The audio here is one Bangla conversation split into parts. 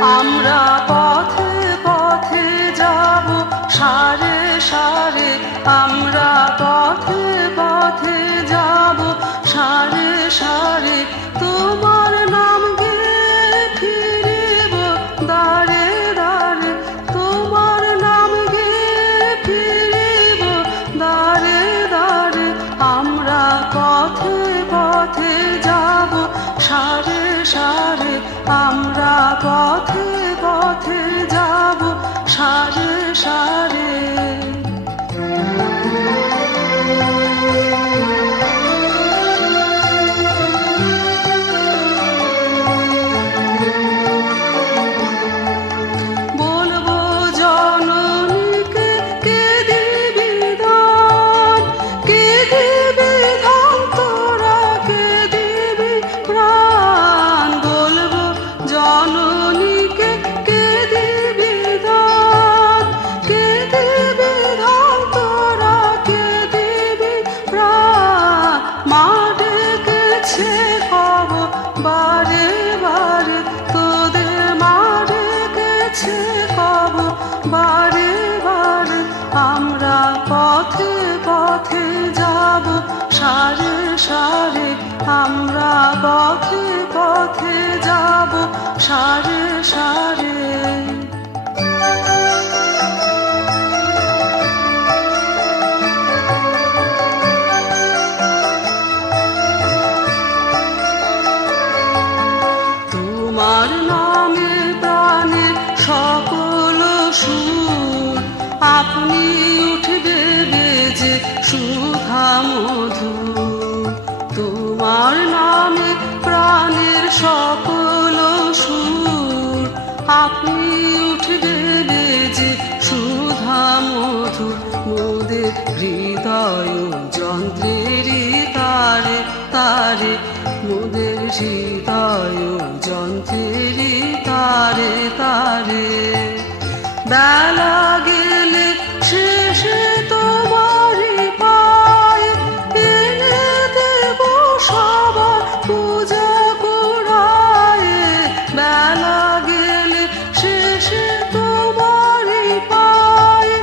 আমরা পথে পথে যাব সারে সারে, আমরা পথে পথে যাব সারে সারে, তোমার নাম গেয়ে ফিরিব দাঁড়ে দাঁড়ে, তোমার নাম গেয়ে ফিরিব দাঁড়ে দাঁড়ে। আমরা পথে পথে যাব সারে সারে, আমরা পথে পথে যাব সারে সারে। বলবো জননীকে কে দিবি দান, কে দিবি ধান তোরা, কে দিবি প্রাণ। বলবো জননীকে কে দিবি দান, কে দিবি ধান তোরা, কে দিবি প্রাণ। মা ডেকেছে কব বারে বারে, তোদের মা ডেকেছে কব বারে বারে। আমরা পথে পথে যাব সারে সারে, আমরা পথে পথে যাব সারে সারে। তোমার নামে প্রাণের সকল সুর, আপনি উঠবে বেজে সুধা মধু। তোমার নামে প্রাণের সকল সুর, আপনি উঠবে বেজে সুধা মধু। মোদের হৃদয় যন্ত্রেরই তারে তারে, মোদের হৃদয় যন্ত্রেরই তারে তারে। বেলা গেলে শেষে তোমারই পায়ে এনে দেব সবার পূজা কুড়ায়ে। বেলা গেলে শেষে তোমারই পায়ে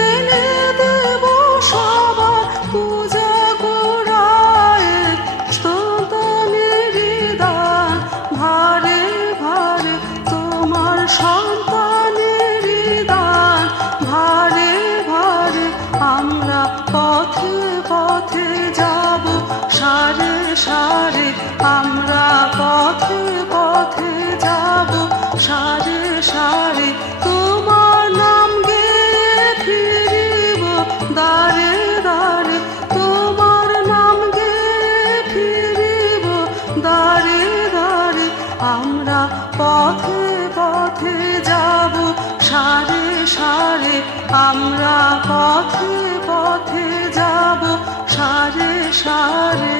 এনে দেব সবার পূজা কুড়ায়ে। সন্তানেরই দান ভারে ভারে, তোমার সন্তানেরই দান ভারে ভারে। আমরা পথে পথে যাব সারে সারে, আমরা পথে পথে যাব সারে সারে। তোমার নাম গেয়ে ফিরিব দাঁড়ে দাঁড়ে, তোমার নাম গেয়ে ফিরিব দাঁড়ে দাঁড়ে। আমরা পথে পথে যাব সারে সারে, আমরা পথে পথে যাব সারে সারে।